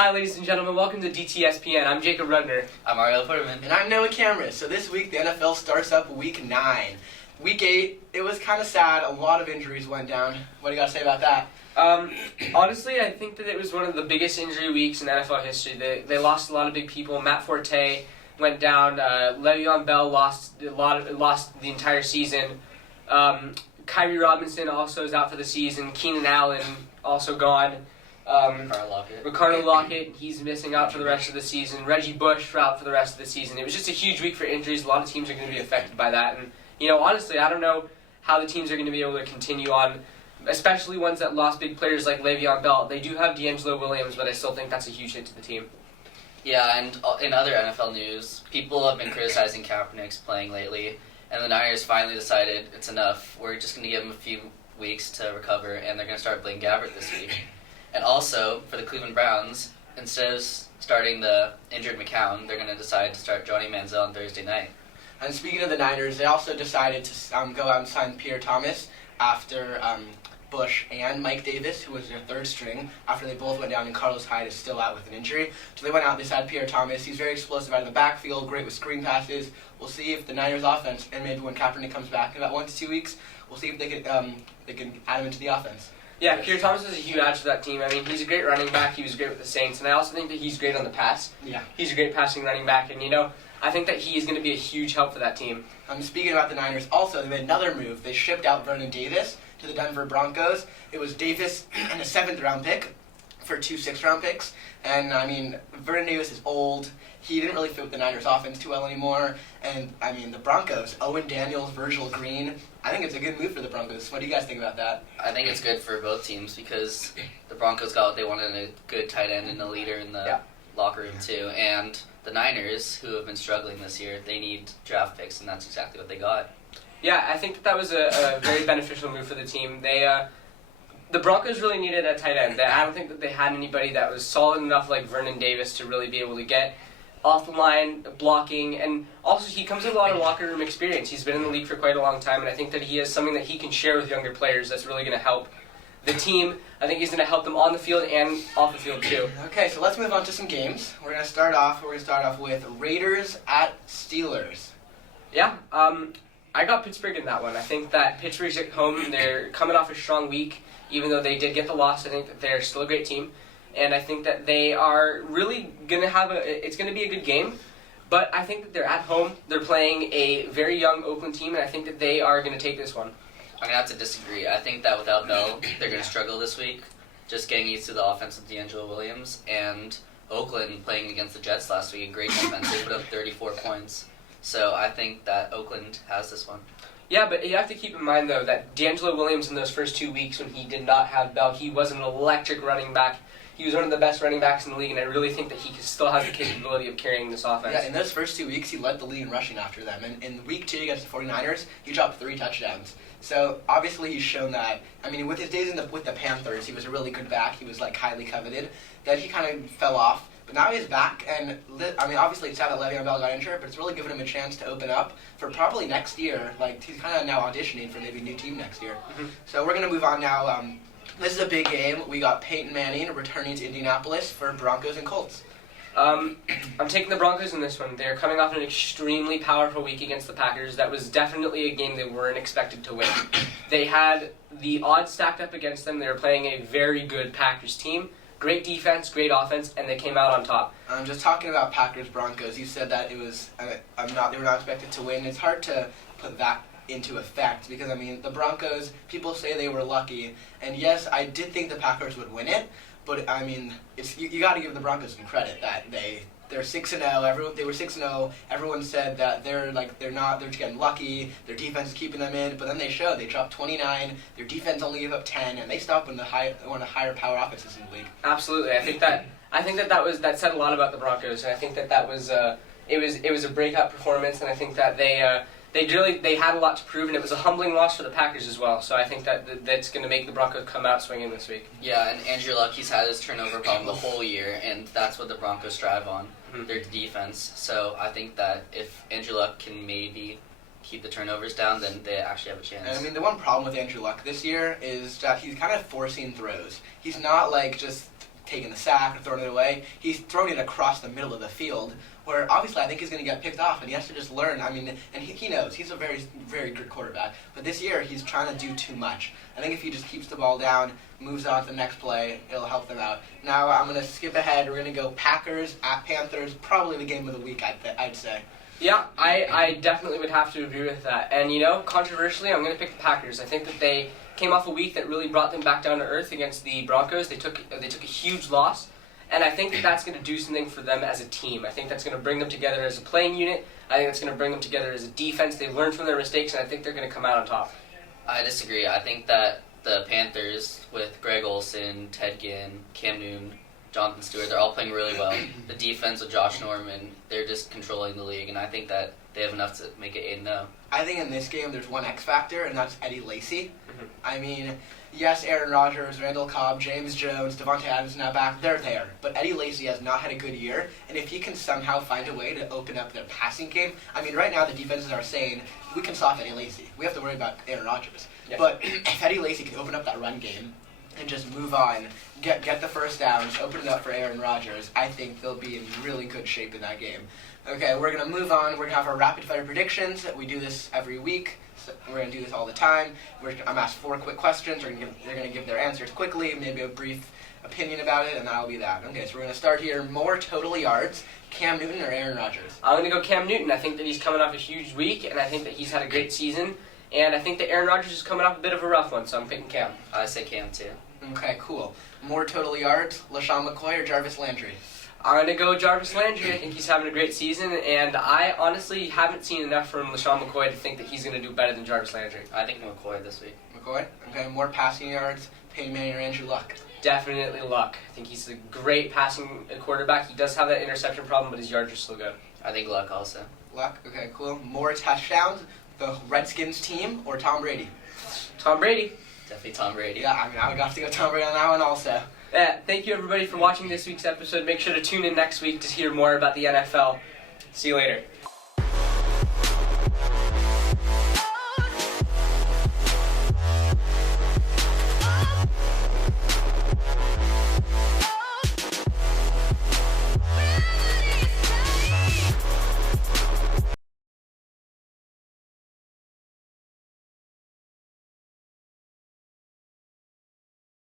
Hi, ladies and gentlemen. Welcome to dTSPN. I'm Jacob Rudner. I'm Ariel Futterman. And I'm Noah Cameron. So this week the NFL starts up Week 9. Week 8, it was kind of sad. A lot of injuries went down. What do you got to say about that? Honestly, I think that it was one of the biggest injury weeks in NFL history. They lost a lot of big people. Matt Forte went down. Le'Veon Bell lost the entire season. Kyrie Robinson also is out for the season. Keenan Allen also gone. Ricardo Lockett, he's missing out for the rest of the season. Reggie Bush out for the rest of the season. It was just a huge week for injuries. A lot of teams are going to be affected by that. And, honestly, I don't know how the teams are going to be able to continue on, especially ones that lost big players like Le'Veon Bell. They do have D'Angelo Williams, but I still think that's a huge hit to the team. Yeah, and in other NFL news, people have been criticizing Kaepernick's playing lately, and the Niners finally decided it's enough. We're just going to give him a few weeks to recover, and they're going to start Blaine Gabbert this week. And also, for the Cleveland Browns, instead of starting the injured McCown, they're going to decide to start Johnny Manziel on Thursday night. And speaking of the Niners, they also decided to go out and sign Pierre Thomas after Bush and Mike Davis, who was their third string, after they both went down and Carlos Hyde is still out with an injury. So they went out and they signed Pierre Thomas. He's very explosive out of the backfield, great with screen passes. We'll see if the Niners offense, and maybe when Kaepernick comes back in about 1 to 2 weeks, we'll see if they can add him into the offense. Yeah, Pierre Thomas is a huge add to that team. I mean, he's a great running back. He was great with the Saints. And I also think that he's great on the pass. Yeah. He's a great passing running back. And, I think that he is going to be a huge help for that team. Speaking about the Niners, also, they made another move. They shipped out Vernon Davis to the Denver Broncos. It was Davis and a 7th-round pick for 2 6th-round picks. And, Vernon Davis is old. He didn't really fit with the Niners offense too well anymore. And, the Broncos, Owen Daniels, Virgil Green, I think it's a good move for the Broncos. What do you guys think about that? I think it's good for both teams because the Broncos got what they wanted, a good tight end and a leader in the locker room too. And the Niners, who have been struggling this year, they need draft picks, and that's exactly what they got. Yeah, I think that was a very beneficial move for the team. The Broncos really needed a tight end. I don't think that they had anybody that was solid enough like Vernon Davis to really be able to get off the line, blocking, and also he comes with a lot of locker room experience. He's been in the league for quite a long time, and I think that he has something that he can share with younger players that's really going to help the team. I think he's going to help them on the field and off the field too. Okay, so let's move on to some games. We're going to start off with Raiders at Steelers. Yeah, I got Pittsburgh in that one. I think that Pittsburgh's at home. They're coming off a strong week. Even though they did get the loss, I think that they're still a great team. And I think that they are really going to it's going to be a good game. But I think that they're at home. They're playing a very young Oakland team, and I think that they are going to take this one. I'm going to have to disagree. I think that without Bell, they're going to struggle this week, just getting used to the offense of D'Angelo Williams. And Oakland playing against the Jets last week, a great defense. They put up 34 points. So I think that Oakland has this one. Yeah, but you have to keep in mind, though, that D'Angelo Williams in those first 2 weeks when he did not have Bell, he was an electric running back. He was one of the best running backs in the league, and I really think that he still has the capability of carrying this offense. Yeah, in those first 2 weeks, he led the league in rushing after them. And in week 2 against the 49ers, he dropped 3 touchdowns. So, obviously, he's shown that. With his days with the Panthers, he was a really good back. He was, highly coveted. Then he kind of fell off. But now he's back, and obviously it's sad that Le'Veon Bell got injured, but it's really given him a chance to open up for probably next year. He's kind of now auditioning for maybe a new team next year. Mm-hmm. So we're going to move on now. This is a big game. We got Peyton Manning returning to Indianapolis for Broncos and Colts. I'm taking the Broncos in this one. They're coming off an extremely powerful week against the Packers. That was definitely a game they weren't expected to win. They had the odds stacked up against them. They were playing a very good Packers team. Great defense, great offense, and they came out on top. Just talking about Packers-Broncos, you said that it was they were not expected to win. It's hard to put that into effect because, the Broncos, people say they were lucky. And yes, I did think the Packers would win it, but, you got to give the Broncos some credit that they're 6-0. They were 6-0. Everyone said that they're just getting lucky. Their defense is keeping them in, but then they showed. They dropped 29. Their defense only gave up 10, and they stopped one of the higher power offenses in the league. Absolutely, I think that said a lot about the Broncos, and I think that was it was a breakout performance, and I think that they had a lot to prove, and it was a humbling loss for the Packers as well. So I think that's going to make the Broncos come out swinging this week. Yeah, and Andrew Luck, he's had his turnover problem the whole year, and that's what the Broncos strive on, their defense. So I think that if Andrew Luck can maybe keep the turnovers down, then they actually have a chance. And, the one problem with Andrew Luck this year is that he's kind of forcing throws. He's not, just taking the sack or throwing it away. He's throwing it across the middle of the field, where obviously I think he's going to get picked off, and he has to just learn. I mean, and he knows. He's a very, very good quarterback. But this year, he's trying to do too much. I think if he just keeps the ball down, moves on to the next play, it'll help them out. Now I'm going to skip ahead. We're going to go Packers at Panthers, probably the game of the week, I'd say. Yeah, I definitely would have to agree with that. And, controversially, I'm going to pick the Packers. I think that they came off a week that really brought them back down to earth against the Broncos. They took a huge loss, and I think that that's going to do something for them as a team. I think that's going to bring them together as a playing unit. I think that's going to bring them together as a defense. They've learned from their mistakes, and I think they're going to come out on top. I disagree. I think that the Panthers, with Greg Olsen, Ted Ginn, Cam Newton, Jonathan Stewart, they're all playing really well. The defense with Josh Norman, they're just controlling the league, and I think that they have enough to make it 8-0. I think in this game there's one X factor, and that's Eddie Lacy. Mm-hmm. I mean, yes, Aaron Rodgers, Randall Cobb, James Jones, Devontae Adams now back, they're there. But Eddie Lacy has not had a good year, and if he can somehow find a way to open up their passing game, I mean, right now the defenses are saying, we can stop Eddie Lacy. We have to worry about Aaron Rodgers. Yeah. But if Eddie Lacy can open up that run game and just move on, get the first downs, open it up for Aaron Rodgers, I think they'll be in really good shape in that game. Okay, we're going to move on. We're going to have our rapid-fire predictions. We do this every week. So we're going to do this all the time. I'm asked 4 quick questions. They're going to give their answers quickly, maybe a brief opinion about it, and that'll be that. Okay, so we're going to start here. More total yards, Cam Newton or Aaron Rodgers? I'm going to go Cam Newton. I think that he's coming off a huge week, and I think that he's had a great season. And I think that Aaron Rodgers is coming off a bit of a rough one, so I'm picking Cam. I say Cam, too. Okay, cool. More total yards, LaShawn McCoy or Jarvis Landry? I'm going to go Jarvis Landry. I think he's having a great season, and I honestly haven't seen enough from LaShawn McCoy to think that he's going to do better than Jarvis Landry. I think McCoy this week. McCoy? Okay, more passing yards, Peyton Manning or Andrew Luck? Definitely Luck. I think he's a great passing quarterback. He does have that interception problem, but his yards are still good. I think Luck also. Luck, okay, cool. More touchdowns, the Redskins team or Tom Brady? Tom Brady. Definitely Tom Brady. Yeah, I mean, I would have to go Tom Brady on that one also. Thank you, everybody, for watching this week's episode. Make sure to tune in next week to hear more about the NFL. See you later.